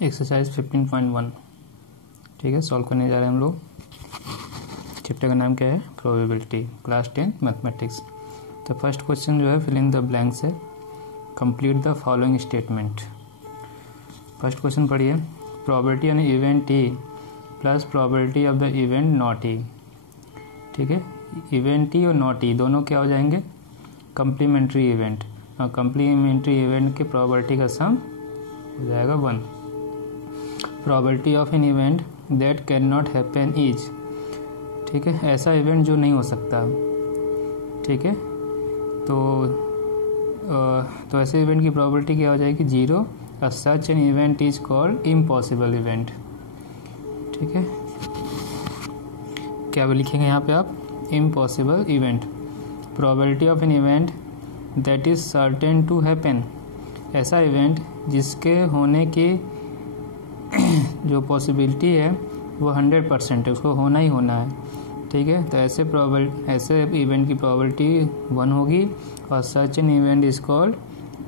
Exercise 15.1। ठीक है, solve करने जा रहे हैं हम लोग। चैप्टर का नाम क्या है? Probability, class 10 mathematics. तो फर्स्ट क्वेश्चन जो है फिल इन द ब्लैंक्स है। Complete the following statement. First question पढ़िए। Probability of event E plus probability of the event not E. ठीक है, इवेंट ई और नॉट ई दोनों क्या हो जाएंगे? Complementary event. और कम्प्लीमेंट्री इवेंट के प्रोबेबिलिटी का सम हो जाएगा 1। Probability of an event that can not happen is. ठीक है, ऐसा इवेंट जो नहीं हो सकता। ठीक है, तो ऐसे इवेंट की प्रोबेबिलिटी क्या हो जाएगी? 0। Such an event is called impossible event. ठीक है, क्या लिखेंगे यहाँ पे आप? Impossible event. Probability of an event that is certain to happen. ऐसा इवेंट जिसके होने की जो पॉसिबिलिटी है वो 100% है, उसको होना ही होना है। ठीक है, तो ऐसे इवेंट की प्रोबेबिलिटी 1 होगी। और such an event is called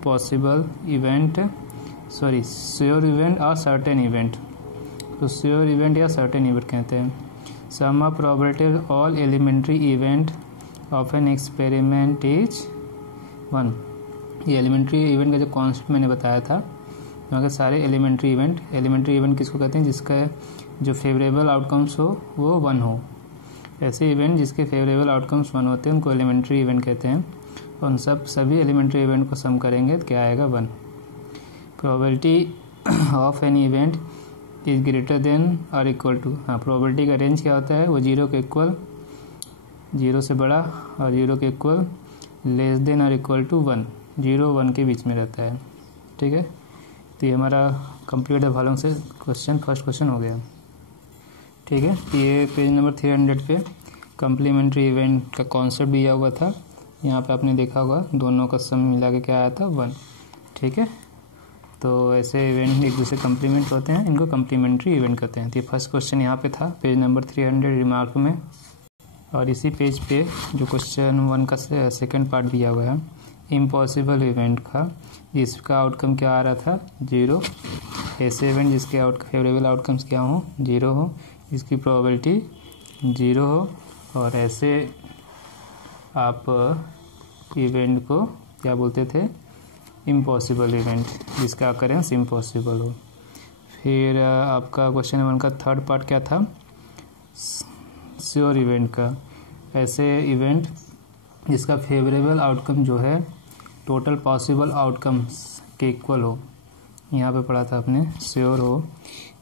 possible event, sure event और सर्टेन इवेंट। तो श्योर इवेंट या सर्टेन इवेंट कहते हैं। Sum of probability all elementary event of an experiment is 1। ये एलिमेंट्री इवेंट का जो कॉन्सेप्ट मैंने बताया था, यहाँ के सारे एलिमेंट्री इवेंट किसको कहते हैं? जिसका जो फेवरेबल आउटकम्स हो वो 1 हो। ऐसे इवेंट जिसके फेवरेबल आउटकम्स 1 होते हैं उनको एलिमेंट्री इवेंट कहते हैं। और उन सभी एलिमेंट्री इवेंट को सम करेंगे तो क्या आएगा? 1। Probability of an event is greater than और इक्वल टू। हाँ, प्रोबेबिलिटी का रेंज क्या होता है? वो 0 के इक्वल, 0 से बड़ा और 0 के इक्वल, लेस देन और इक्वल टू 1। 0 1 के बीच में रहता है। ठीक है, तो ये हमारा कंप्लीट द फॉलोइंग से क्वेश्चन, फर्स्ट क्वेश्चन हो गया। ठीक है, ये पेज नंबर 300 पे कम्प्लीमेंट्री इवेंट का कॉन्सेप्ट दिया हुआ था। यहाँ पे आपने देखा होगा दोनों का सम मिला के क्या आया था? 1। ठीक है, तो ऐसे इवेंट एक दूसरे कम्प्लीमेंट होते हैं, इनको कम्प्लीमेंट्री इवेंट कहते हैं। तो ये फर्स्ट क्वेश्चन यहाँ पे था पेज नंबर 300 रिमार्क में। और इसी पेज पे जो क्वेश्चन 1 का सेकेंड पार्ट दिया हुआ है इम्पॉसिबल इवेंट का, जिसका आउटकम क्या आ रहा था? 0। ऐसे इवेंट जिसके फेवरेबल आउटकम्स क्या हो? 0 हो, इसकी प्रोबेबिलिटी 0 हो। और ऐसे आप इवेंट को क्या बोलते थे? इम्पॉसिबल इवेंट, जिसका अकरेंस इम्पॉसिबल हो। फिर आपका क्वेश्चन 1 का थर्ड पार्ट क्या था? श्योर इवेंट का। ऐसे इवेंट जिसका फेवरेबल आउटकम जो है टोटल पॉसिबल आउटकम्स के इक्वल हो। यहाँ पे पढ़ा था आपने, श्योर हो,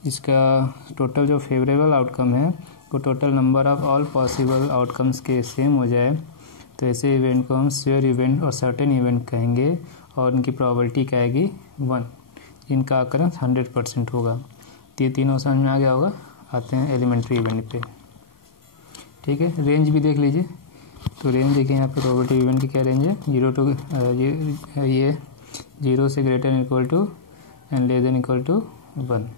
इसका टोटल जो फेवरेबल आउटकम है वो total number of all possible outcomes के सेम हो जाए, तो ऐसे इवेंट को हम श्योर इवेंट और सर्टेन इवेंट कहेंगे। और इनकी प्रोबेबिलिटी क्या आएगी? 1। इनका अकरेंस 100% होगा। तो ये तीनों समझ में आ गया होगा। आते हैं एलिमेंट्री इवेंट पे। ठीक है, रेंज भी देख लीजिए। तो रेंज देखिए यहाँ पे प्रोबेबिलिटी इवेंट की क्या रेंज है? 0 टू ये 0 से greater and equal to and less than equal to 1।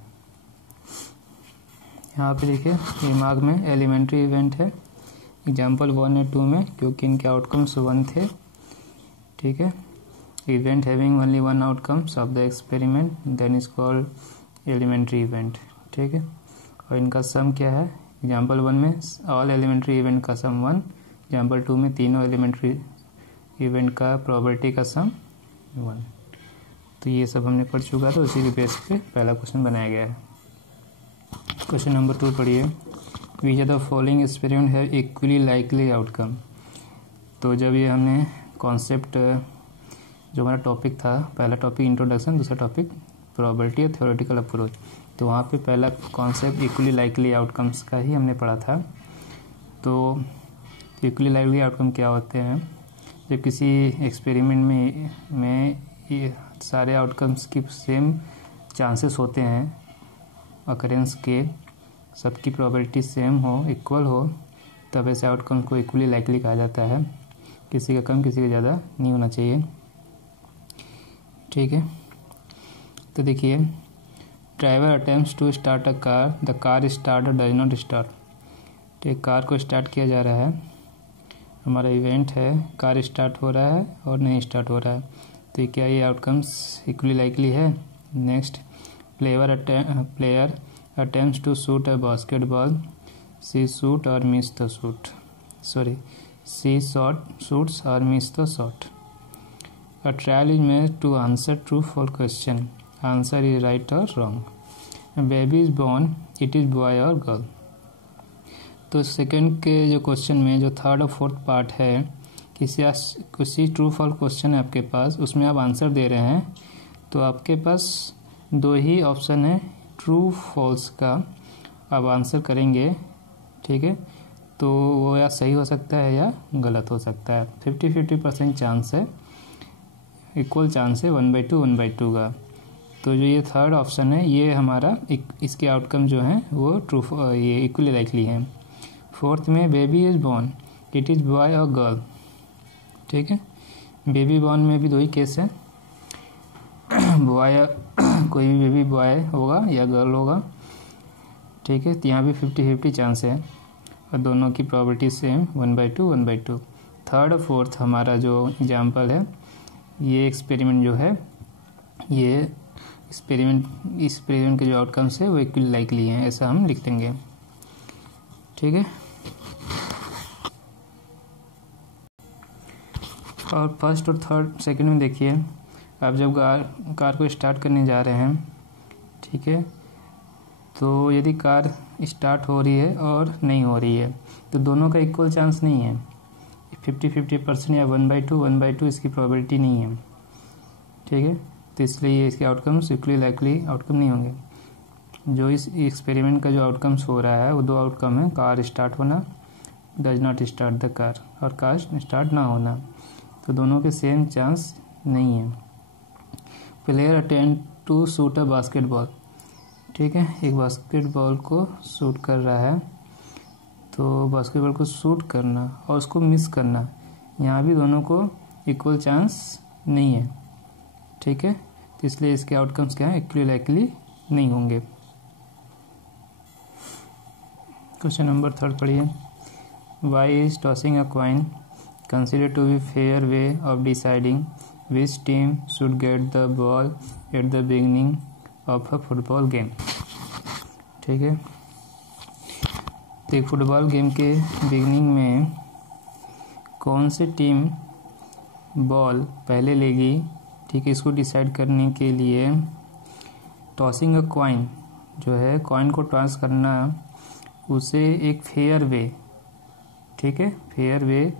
यहाँ पे देखिए दिमाग में एलिमेंट्री इवेंट है एग्जाम्पल 1 और 2 में, क्योंकि इनके आउटकम्स 1 थे। ठीक है, event having only 1 outcomes of the experiment then is called elementary event. ठीक है, और इनका सम क्या है? एग्जाम्पल 1 में ऑल एलिमेंट्री इवेंट का सम 1, एग्जाम्पल 2 में तीनों एलिमेंट्री इवेंट का प्रोबेबिलिटी का सम 1। तो ये सब हमने पढ़ चुका था, उसी के बेस पे पहला क्वेश्चन बनाया गया है। क्वेश्चन नंबर 2 पढ़िए। Which are the following experiment have equally likely outcome. तो जब ये हमने कॉन्सेप्ट, जो हमारा टॉपिक था, पहला टॉपिक इंट्रोडक्शन, दूसरा टॉपिक प्रोबेबिलिटी और थ्योरेटिकल अप्रोच, तो वहाँ पे पहला कॉन्सेप्ट इक्वली लाइकली आउटकम्स का ही हमने पढ़ा था। तो इक्वली लाइकली आउटकम क्या होते हैं? जब किसी एक्सपेरिमेंट में ये सारे आउटकम्स की सेम चांसेस होते हैं अकरेंस के, सबकी प्रोबेबिलिटी सेम हो, इक्वल हो, तब ऐसे आउटकम को इक्वली लाइकली कहा जाता है। किसी का कम किसी का ज़्यादा नहीं होना चाहिए। ठीक है, तो देखिए driver attempts to start a car, the car start और डज नॉट स्टार्ट। तो एक कार को स्टार्ट किया जा रहा है, हमारा इवेंट है, कार स्टार्ट हो रहा है और नहीं स्टार्ट हो रहा है। तो क्या ये आउटकम्स इक्वली लाइकली है? Next, player attempts to shoot a basketball. She shoots or misses the shoot. She shoots or misses the shot. A trial is made to answer true-false question. Answer is right or wrong. A baby is born. It is boy or girl. तो second के जो question में जो third और fourth part है, किसी true false question है आपके पास, उसमें आप आंसर दे रहे हैं, तो आपके पास दो ही ऑप्शन है ट्रू फॉल्स का आप आंसर करेंगे, ठीक है। तो वो या सही हो सकता है या गलत हो सकता है। 50-50% चांस है, इक्वल चांस है 1/2 1/2 का। तो जो ये थर्ड ऑप्शन है ये हमारा इसके आउटकम जो हैं वो ट्रू ये इक्वली लाइकली हैं। फोर्थ में baby is born, it is boy और गर्ल, ठीक है। बेबी बॉर्न में भी दो ही केस है, बॉय कोई भी बेबी बॉय होगा या गर्ल होगा, ठीक है। तो यहाँ भी 50-50 चांस है और दोनों की प्रोबेबिलिटी सेम 1/2 1/2। थर्ड और फोर्थ हमारा जो एग्जाम्पल है, ये एक्सपेरिमेंट जो है ये एक्सपेरिमेंट के जो आउटकम्स है वो इक्वली लाइकली हैं, ऐसा हम लिख देंगे, ठीक है। और फर्स्ट और थर्ड सेकंड में देखिए, आप जब कार को स्टार्ट करने जा रहे हैं, ठीक है, तो यदि कार स्टार्ट हो रही है और नहीं हो रही है तो दोनों का इक्वल चांस नहीं है। 50-50% या 1/2 1/2 इसकी प्रोबेबिलिटी नहीं है, ठीक है। तो इसलिए इसके आउटकम्स इक्वली लाइकली आउटकम नहीं होंगे। जो इस एक्सपेरिमेंट का जो आउटकम्स हो रहा है वो दो आउटकम है, कार स्टार्ट होना, does not start the car, और कार स्टार्ट ना होना, तो दोनों के सेम चांस नहीं है। Player attempt to shoot a basketball, ठीक है, एक बास्केटबॉल को शूट कर रहा है, तो बास्केटबॉल को शूट करना और उसको मिस करना, यहाँ भी दोनों को इक्वल चांस नहीं है, ठीक है। तो इसलिए इसके आउटकम्स क्या है, इक्वली लाइकली नहीं होंगे। क्वेश्चन नंबर 3 पढ़िए। Why is tossing a coin consider to be fair way of deciding which team should get the ball at the beginning of a football game, ठीक है। तो एक फुटबॉल गेम के beginning में कौन सी टीम बॉल पहले लेगी, ठीक है, इसको डिसाइड करने के लिए टॉसिंग अ कॉइन जो है, कॉइन को टॉस करना, उसे एक फेयर वे, ठीक है, फेयर वे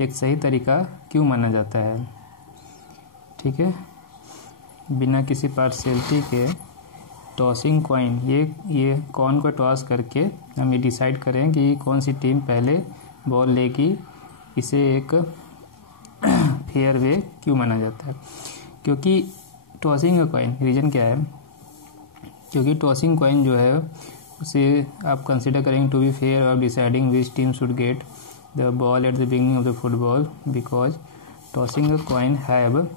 एक सही तरीका क्यों माना जाता है, ठीक है। बिना किसी पार्शियलिटी के टॉसिंग कॉइन, ये कॉइन को टॉस करके हम ये डिसाइड करें कि कौन सी टीम पहले बॉल लेगी, इसे एक फेयर वे क्यों माना जाता है। क्योंकि टॉसिंग अ कॉइन, रीज़न क्या है, क्योंकि टॉसिंग कॉइन जो है उसे आप कंसिडर करेंगे to be fair of deciding which team should get the ball at the beginning of the football, because tossing a coin have,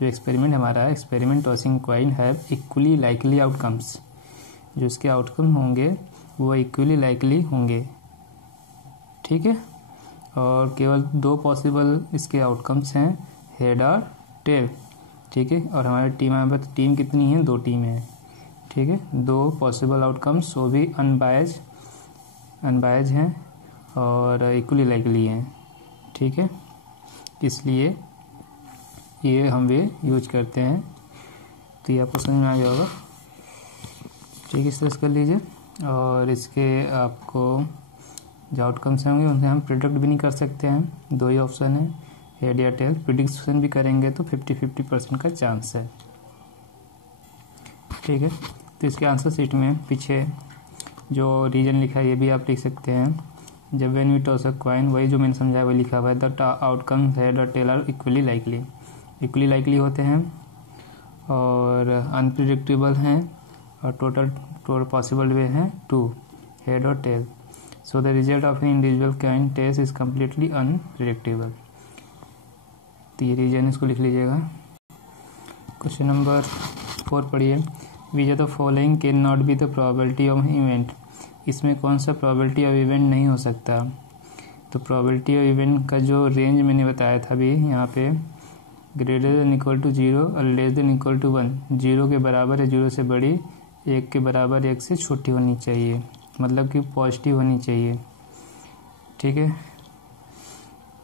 जो एक्सपेरिमेंट हमारा है, experiment tossing coin have equally likely outcomes, जो इसके outcome होंगे वो equally likely होंगे, ठीक है। और केवल दो पॉसिबल इसके आउटकम्स हैं, हेड और टेल, ठीक है। और हमारी टीम कितनी है, 2 टीमें हैं, ठीक है। 2 पॉसिबल आउटकम्स, वो भी अनबायज हैं और इक्वली लाइकली हैं, ठीक है। इसलिए ये हम वे यूज करते हैं। तो ये आपको समझ में आ गया होगा, ठीक, इस तरह से कर लीजिए। और इसके आपको जो आउटकम्स होंगे उनसे हम प्रिडिक्ट भी नहीं कर सकते हैं, 2 ही ऑप्शन है, हेड या टेल। प्रिडिक्शन भी करेंगे तो 50-50% का चांस है, ठीक है। तो इसके आंसर शीट में पीछे जो रीजन लिखा है ये भी आप लिख सकते हैं। जब when we toss a coin, वही जो मैंने समझाया वही लिखा हुआ है, द आउटकम हेड और टेल आर इक्वली लाइकली होते हैं और अनप्रिडिक्टेबल हैं, और टोटल पॉसिबल वे हैं 2, हेड और tail. So the result of an individual coin test is completely unpredictable. तो ये रीजन इसको लिख लीजिएगा। क्वेश्चन नंबर 4 पढ़िए। विच of the following can not be the probability of event, इसमें कौन सा प्रोबेबिलिटी ऑफ इवेंट नहीं हो सकता। तो प्रोबेबिलिटी ऑफ इवेंट का जो रेंज मैंने बताया था अभी यहाँ पे ग्रेटर देन इक्वल टू 0 और लेस देन इक्वल टू 1, 0 के बराबर है, 0 से बड़ी, 1 के बराबर, 1 से छोटी होनी चाहिए, मतलब कि पॉजिटिव होनी चाहिए। ठीक है,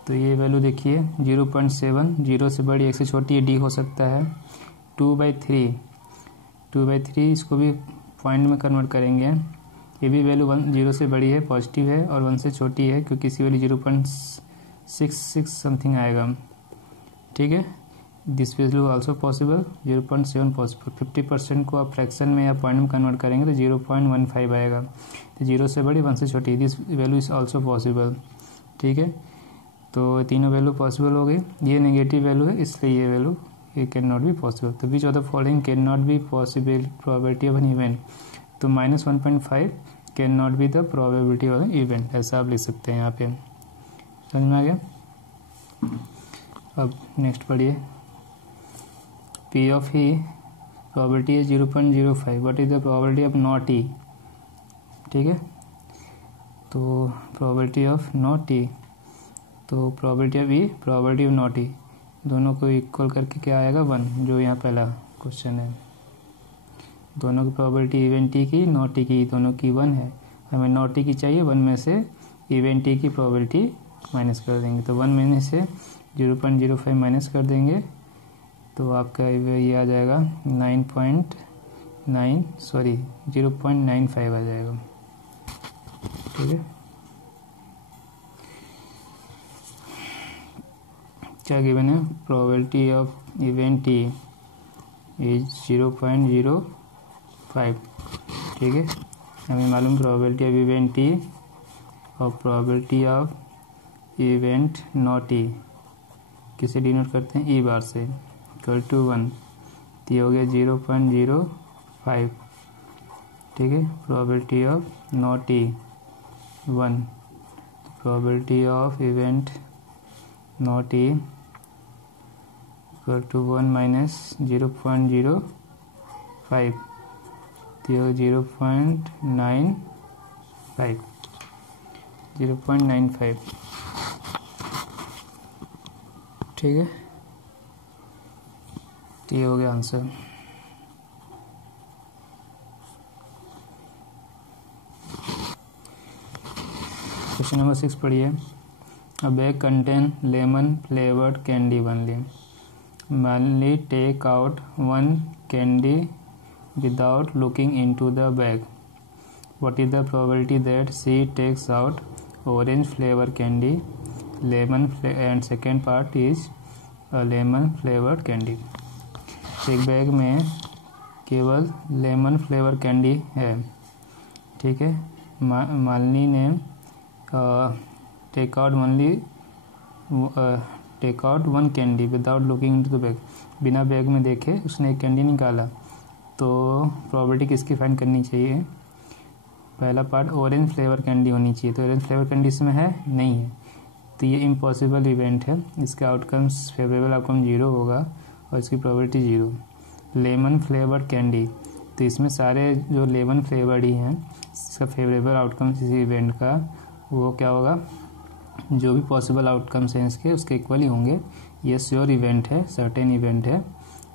तो ये वैल्यू देखिए 0.7, 0 से बड़ी, 1 से छोटी, ये डी हो सकता है। 2/3 इसको भी पॉइंट में कन्वर्ट करेंगे, ये भी वैल्यू 0 से बड़ी है, पॉजिटिव है, और 1 से छोटी है क्योंकि इसी वाली 0.66 समथिंग आएगा। ठीक है, this value also possible, 0.7 possible. 50% को आप फ्रैक्शन में या पॉइंट में कन्वर्ट करेंगे तो 0.15 आएगा। तो 0 से बड़ी, 1 से छोटी, this value is also possible. ठीक है, तो तीनों वैल्यू पॉसिबल हो गई। ये नेगेटिव वैल्यू है, इसलिए ये वैल्यू ये कैन नॉट बी पॉसिबल। तो which of the following can not be possible probability of an event, तो -1.5 can not be the probability of an event, ऐसा आप लिख सकते हैं यहाँ पे। समझ में आ गया। अब नेक्स्ट पढ़िए, P ऑफ E प्रोबेबिलिटी है 0.05, what is the probability of not E। ठीक है, तो प्रोबेबिलिटी ऑफ नॉट E, तो probability of E, probability of not E, दोनों को इक्वल करके क्या आएगा 1, जो यहाँ पहला क्वेश्चन है। दोनों की प्रोबेबिलिटी इवेंट टी की, नॉट टी की, दोनों की 1 है, हमें नॉट टी की चाहिए, 1 में से इवेंट टी की प्रोबेबिलिटी माइनस कर देंगे, तो 1 में से 0.05 माइनस कर देंगे, तो आपका ये आ जाएगा 0.95 आ जाएगा। ठीक है, क्या गिवन है, probability of event T is 0.05। ठीक है, हमें मालूम प्रोबेबिलिटी ऑफ इवेंट टी और probability of event not T किसे डिनोट करते हैं, ई बार से, इक्वल टू 1, तो ये हो गया 0.05। ठीक है, probability of not T 1, probability of event not T equal to 1 minus 0.05, तो 0.95। ठीक है, तो ये हो गया आंसर। क्वेश्चन नंबर 6 पढ़िए, a bag contain lemon flavoured candy only, Malini take out 1 candy without looking into the bag. What is the probability that she takes out orange flavor candy, and second part is a lemon flavored candy. एक bag में केवल lemon flavour candy है। ठीक है, मालिनी ने take out 1 candy without looking into the bag, बिना bag में देखे उसने एक कैंडी निकाला, तो प्रोबेबिलिटी किसकी फाइंड करनी चाहिए। पहला पार्ट ऑरेंज फ्लेवर कैंडी होनी चाहिए, तो ऑरेंज फ्लेवर कैंडी इसमें है नहीं है, तो ये इम्पॉसिबल इवेंट है, इसका आउटकम्स फेवरेबल आउटकम 0 होगा और इसकी प्रोबेबिलिटी 0। लेमन फ्लेवर कैंडी, तो इसमें सारे जो लेमन फ्लेवर्ड ही हैं, इसका फेवरेबल आउटकम्स इस इवेंट का वो क्या होगा, जो भी पॉसिबल आउटकम्स हैं इसके उसके इक्वल ही होंगे। ये श्योर इवेंट है, सर्टेन इवेंट है,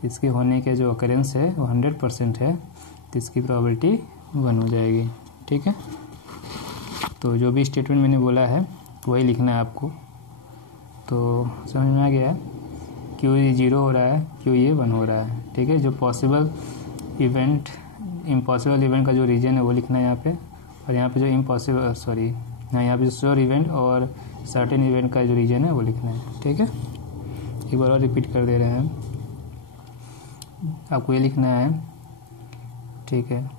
इसके होने के जो ऑकरेंस है वो 100% है, तो इसकी प्रोबेबिलिटी 1 हो जाएगी। ठीक है, तो जो भी स्टेटमेंट मैंने बोला है वही लिखना है आपको। तो समझ में आ गया है, क्यों ये 0 हो रहा है, क्यों ये 1 हो रहा है। ठीक है, जो पॉसिबल इवेंट, इम्पॉसिबल इवेंट का जो रीजन है वो लिखना है यहाँ पे, और यहाँ पे जो यहाँ पे जो श्योर इवेंट और सर्टेन इवेंट का जो रीजन है वो लिखना है। ठीक है, एक बार और रिपीट कर दे रहे हैं, आपको ये लिखना है। ठीक है,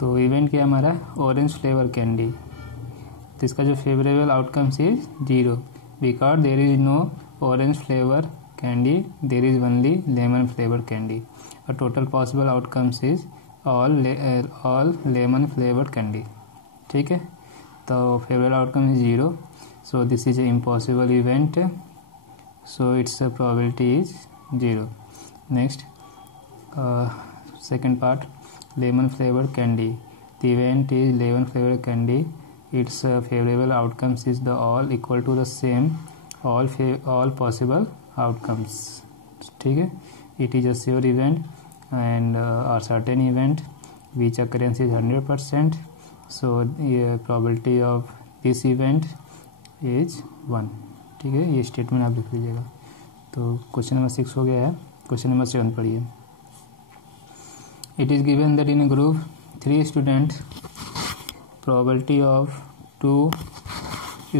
तो इवेंट क्या हमारा ऑरेंज फ्लेवर कैंडी, तो इसका जो favourable outcomes is 0, because there is no orange flavour candy, there is only lemon flavour candy, और total possible outcomes is all lemon flavour candy. ठीक है, तो favourable outcome is 0, so this is a impossible event, so it's probability is 0। Next second part, lemon flavored candy, the event is lemon flavored candy, its favorable outcomes is the all equal to the same all possible outcomes. ठीक है, it is a sure event and or certain event which occurrence is 100%, सो ये probability of this event is 1। ठीक है, ये statement आप लिख लीजिएगा। तो क्वेश्चन नंबर 6 हो गया है। क्वेश्चन नंबर 7 पढ़िए। It is given that in A group 3 students probability of 2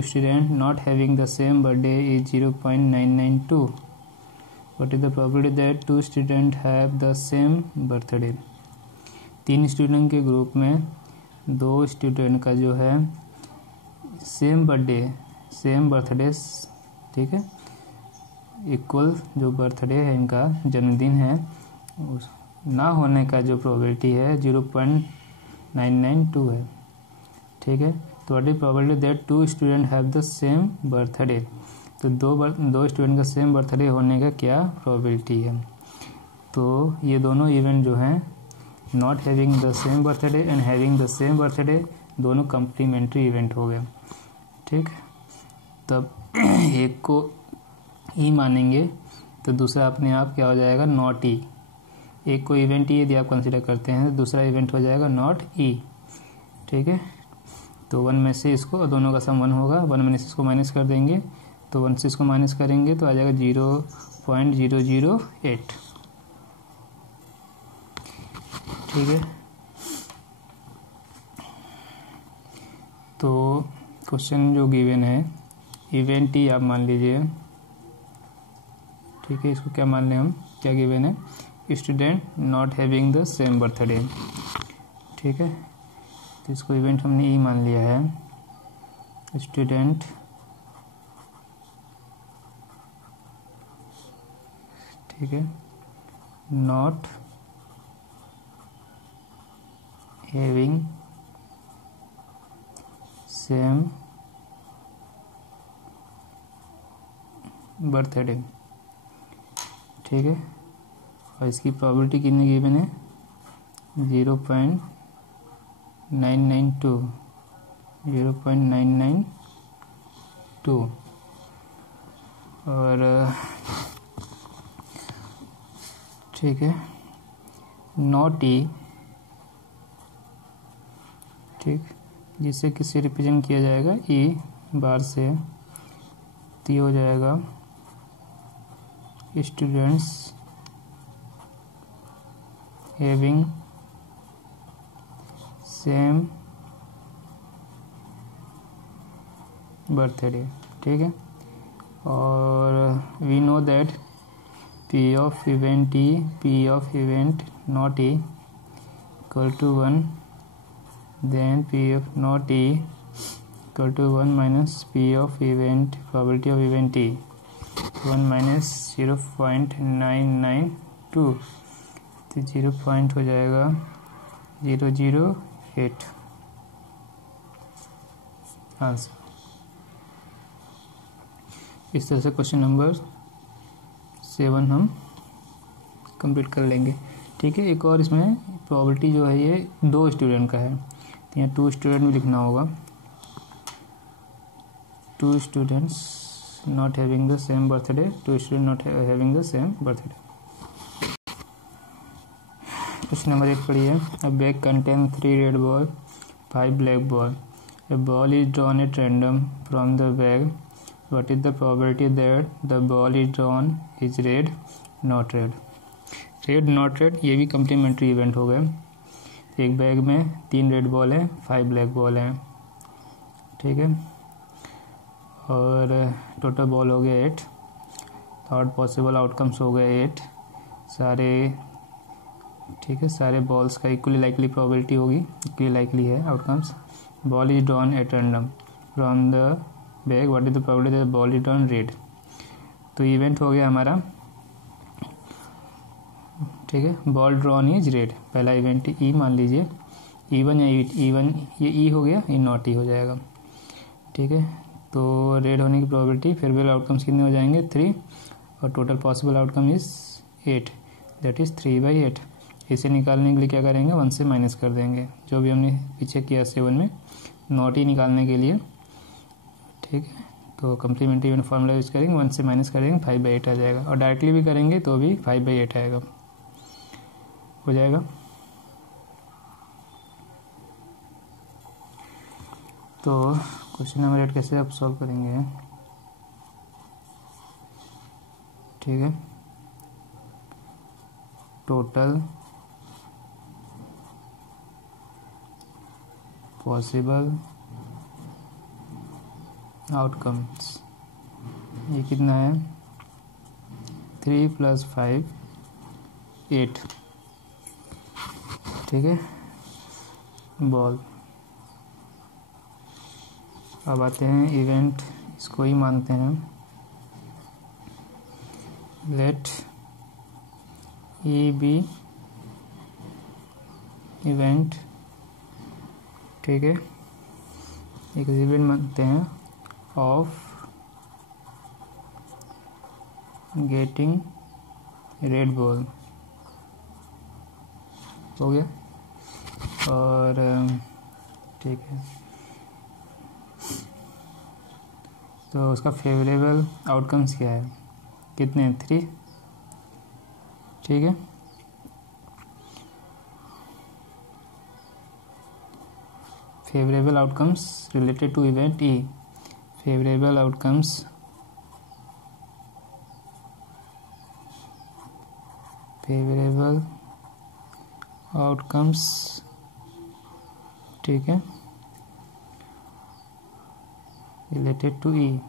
students not having the same birthday is 0.992. What is the probability that 2 students have the same birthday? 3 student के group में 2 student का जो है same birthday, ठीक है, equal जो birthday है इनका जन्मदिन है उस ना होने का जो प्रोबेबिलिटी है 0.992 है। ठीक है, तो what is probability that 2 student have the same birthday? तो दो स्टूडेंट का सेम बर्थडे होने का क्या प्रोबेबिलिटी है? तो ये दोनों इवेंट जो हैं not having the same birthday and having the same birthday दोनों कम्प्लीमेंट्री इवेंट हो गए। ठीक, तब एक को ई मानेंगे तो दूसरा अपने आप क्या हो जाएगा, नॉट ई। एक को इवेंट ई यदि आप कंसिडर करते हैं तो दूसरा इवेंट हो जाएगा नॉट ई। ठीक है, तो 1 में से इसको, दोनों का सम 1 होगा, 1 में से इसको माइनस कर देंगे तो 1 से इसको माइनस करेंगे तो आ जाएगा 0.008। ठीक है, तो क्वेश्चन जो गिवन है इवेंट ही आप मान लीजिए। ठीक है, इसको क्या मान लें हम, क्या गिवन है, student not having the same birthday. ठीक है, तो इसको इवेंट हमने ई मान लिया है, स्टूडेंट ठीक है नॉट हैविंग सेम बर्थडे। ठीक है, और इसकी प्रोबेबिलिटी कितनी गिवन है, 0.992 और ठीक है नॉट ई, ठीक, जिसे किससे रिप्रेजेंट किया जाएगा, ई बार से, तो ये हो जाएगा स्टूडेंट्स हैविंग सेम बर्थडे। ठीक है, और we know that P of event E, P of event not E equal to 1, then P of not E equal to 1 minus P of event, probability of event E 1 minus 0.992, तो 0 point हो जाएगा 008 answer. इस तरह से question number 7 हम complete कर लेंगे। ठीक है, एक और इसमें प्रोबेबिलिटी जो है ये 2 स्टूडेंट का है, तो यहाँ 2 स्टूडेंट भी लिखना होगा, 2 students not having the same birthday, 2 student not having the same birthday. Question number 1 पढ़िए। A bag contain 3 red ball, 5 black ball, A ball is drawn at random from the bag, what is the probability that the ball is drawn is red not red? Red not red ये भी complementary event हो गए। एक bag में 3 red ball है, 5 black ball हैं। ठीक है, और टोटल बॉल हो गया 8, थर्ड पॉसिबल आउटकम्स हो गए 8 सारे। ठीक है, सारे बॉल्स का इक्वली लाइकली प्रोबेबिलिटी होगी, इक्वली लाइकली है outcomes. Ball is drawn at random from the bag, what is the probability that ball is drawn red? तो इवेंट हो गया हमारा, ठीक है, बॉल ड्रॉन इज रेड, पहला इवेंट ई मान लीजिए, E1 या E1 ये ई हो गया, ये नॉट ई हो जाएगा। ठीक है, तो रेड होने की प्रोबेबिलिटी, फेवरेबल आउटकम्स कितने हो जाएंगे 3, और total possible outcome is 8, that is 3/8। इसे निकालने के लिए क्या करेंगे, 1 से माइनस कर देंगे, जो भी हमने पीछे किया 7 में नॉट ई निकालने के लिए। ठीक है, तो कम्प्लीमेंट्री इवेंट फॉर्मूला यूज करेंगे, 1 से माइनस करेंगे 5/8 आ जाएगा, और डायरेक्टली भी करेंगे तो भी 5/8 आएगा, हो जाएगा। तो क्वेश्चन नंबर 8 कैसे आप सॉल्व करेंगे, ठीक है। टोटल पॉसिबल आउटकम्स, ये कितना है 3 + 5 8, ठीक है, बॉल। अब आते हैं इवेंट, इसको ही मानते हैं, लेट ई बी इवेंट, ठीक है, एक इवेंट मानते हैं ऑफ गेटिंग रेड बॉल, हो गया। और ठीक है, तो उसका फेवरेबल आउटकम्स क्या है, कितने हैं 3, ठीक है। Favourable outcomes related to event E, favourable outcomes ठीक है, related to E,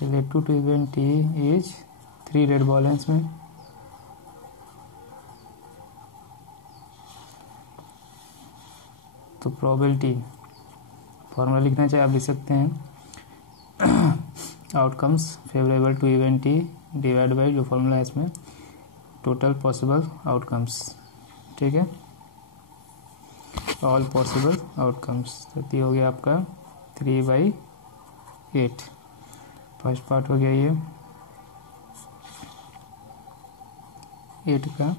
related to event E is 3 red ball हैं इसमें, तो प्रोबेबिलिटी फॉर्मूला लिखना चाहिए, आप लिख सकते हैं outcomes favourable to event E divide by जो फॉर्मूला है इसमें टोटल पॉसिबल आउटकम्स, ठीक है, ऑल पॉसिबल आउटकम्स। तो ये हो गया आपका 3/8, फर्स्ट पार्ट हो गया ये 8 का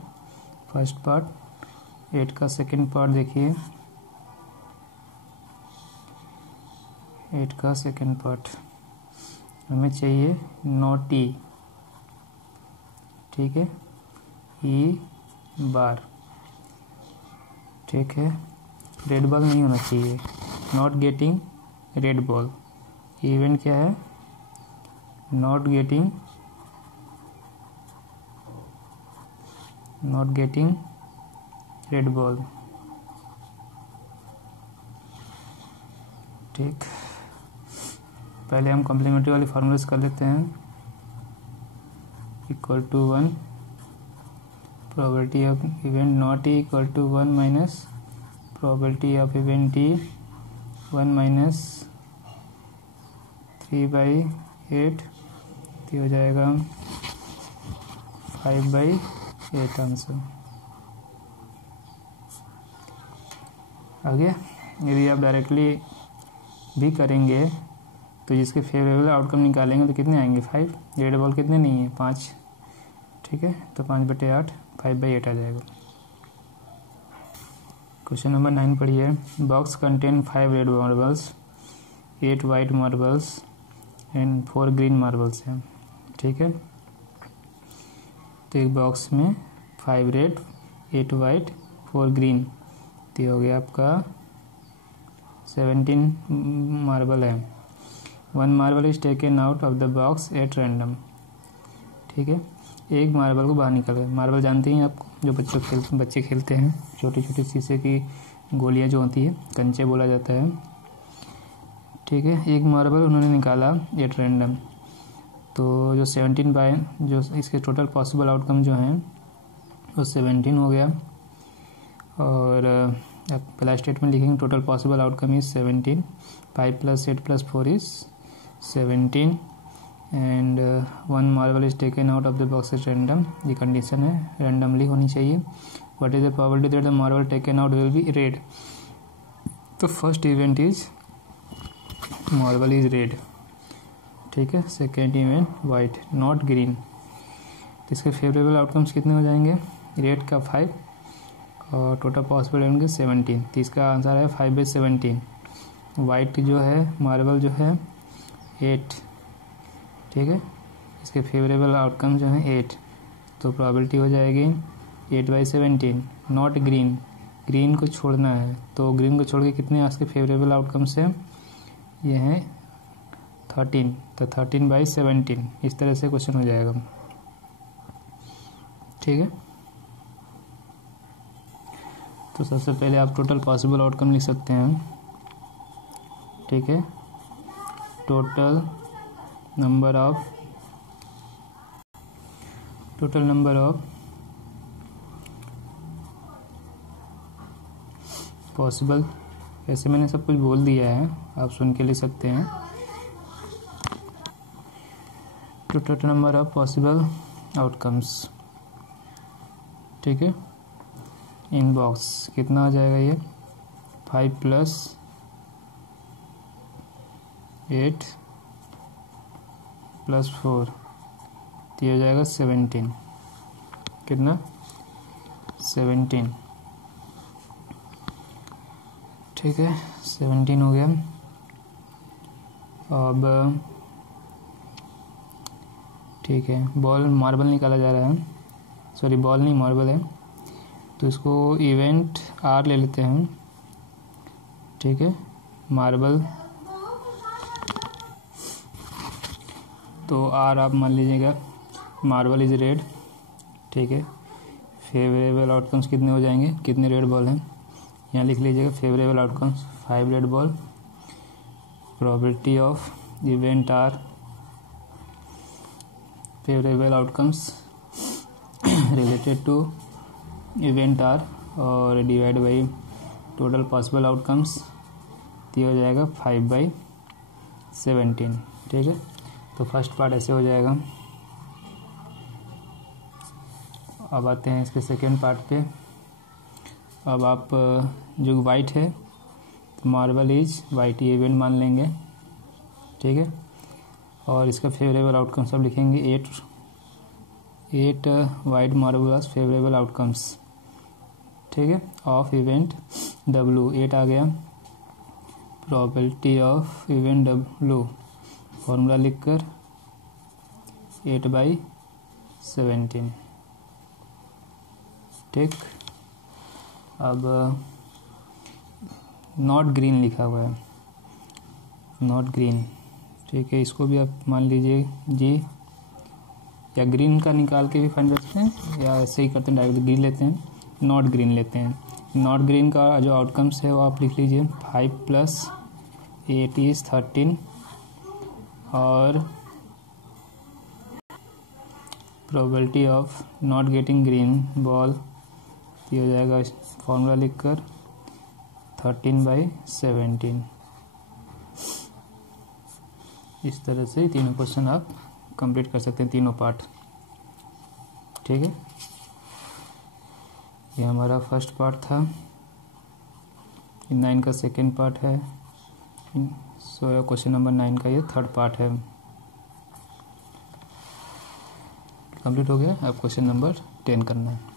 फर्स्ट पार्ट। 8 का सेकंड पार्ट देखिए, 8 का सेकंड पार्ट हमें चाहिए नॉट ई, ठीक है, ई बार, ठीक है, रेड बॉल नहीं होना चाहिए, not getting red ball, event क्या है नॉट गेटिंग रेड बॉल, ठीक। पहले हम कॉम्प्लीमेंट्री वाली फार्मूलाज कर लेते हैं, equal to 1 probability of event not E equal to 1 minus probability of event E 1 minus 3/8, तो हो जाएगा 5/8 आंसर आ गया। यदि आप डायरेक्टली भी करेंगे तो जिसके फेवरेबल आउटकम निकालेंगे तो कितने आएंगे 5, रेड बॉल कितने नहीं है 5, ठीक है, तो 5/8 5/8 आ जाएगा। क्वेश्चन नंबर 9 पढ़िए, box contain 5 red marbles 8 white marbles and 4 green marbles हैं, ठीक है। तो एक बॉक्स में 5 रेड 8 वाइट 4 ग्रीन, तो हो गया आपका 17 मार्बल है। 1 marble is taken out of the box at random, ठीक है, एक मार्बल को बाहर निकल गया। मार्बल जानते हैं आपको, जो बच्चे खेलते हैं, छोटी छोटी शीशे की गोलियां जो होती है, कंचे बोला जाता है, ठीक है। एक मार्बल उन्होंने निकाला एट रैंडम, तो जो 17 बाय जो इसके टोटल पॉसिबल आउटकम जो हैं वो 17 हो गया। और पहला स्टेटमेंट लिखेंगे total possible outcome is 17, 5 + 8 + 4 is 17 and 1 marble is taken out of the box at random, ये कंडीशन है, रैंडमली होनी चाहिए। What is the probability that the marble taken out will be red, तो first event is marble is red, ठीक है, second event white not green. तो इसके favourable outcomes कितने हो जाएंगे, रेड का 5 और टोटल पॉसिबल होंगे 17, तो इसका आंसर है 5/17, वाइट जो है मार्बल जो है 8, ठीक है, इसके फेवरेबल आउटकम जो है 8, तो प्रोबेबिलिटी हो जाएगी 8/17। नॉट ग्रीन, ग्रीन को छोड़ना है, तो ग्रीन को छोड़ के कितने इसके फेवरेबल आउटकम्स हैं, ये हैं 13, तो 13/17 इस तरह से क्वेश्चन हो जाएगा, ठीक है। तो सबसे पहले आप टोटल पॉसिबल आउटकम लिख सकते हैं, ठीक है। टोटल नंबर ऑफ पॉसिबल, ऐसे मैंने सब कुछ बोल दिया है, आप सुन के लिख सकते हैं। Total number of possible outcomes, ठीक है। इन बॉक्स कितना आ जाएगा, ये 5 + 8 + 4, तो ये हो जाएगा 17, कितना 17, ठीक है, 17 हो गया। अब ठीक है, बॉल मार्बल निकाला जा रहा है, सॉरी बॉल नहीं मार्बल है, तो इसको इवेंट आर ले लेते हैं, ठीक है। मार्बल तो आर आप मान लीजिएगा, मार्बल इज रेड, ठीक है। फेवरेबल आउटकम्स कितने हो जाएंगे, कितने रेड बॉल हैं, यहाँ लिख लीजिएगा favourable outcomes 5 red ball. Probability of event R, favourable outcomes related to event R और divide by total possible outcomes, तो हो जाएगा 5/17, ठीक है। तो फर्स्ट पार्ट ऐसे हो जाएगा। अब आते हैं इसके सेकेंड पार्ट पे। अब आप जो वाइट है, तो मार्बल इज वाइट, ये इवेंट मान लेंगे, ठीक है। और इसका फेवरेबल आउटकम सब लिखेंगे 8 वाइट मार्बल्स फेवरेबल आउटकम्स, ठीक है, ऑफ इवेंट W, 8 आ गया। Probability of event W formula लिखकर 8/17, ठीक। अब नॉट ग्रीन लिखा हुआ है, नॉट ग्रीन, ठीक है, इसको भी आप मान लीजिए जी, या ग्रीन का निकाल के भी फाइंड करते हैं, या ऐसे ही करते हैं डायरेक्ट ग्रीन लेते हैं, नॉट ग्रीन लेते हैं। नॉट ग्रीन का जो आउटकम्स है वो आप लिख लीजिए 5 + 8 = 13, और probability of not getting green ball, ये हो जाएगा फॉर्मूला लिखकर 13/17। इस तरह से तीनों क्वेश्चन आप कंप्लीट कर सकते हैं, तीनों पार्ट, ठीक है। ये हमारा फर्स्ट पार्ट था, 9 का सेकेंड पार्ट है, क्वेश्चन नंबर 9 का ये थर्ड पार्ट है, कंप्लीट हो गया। अब क्वेश्चन नंबर 10 करना है।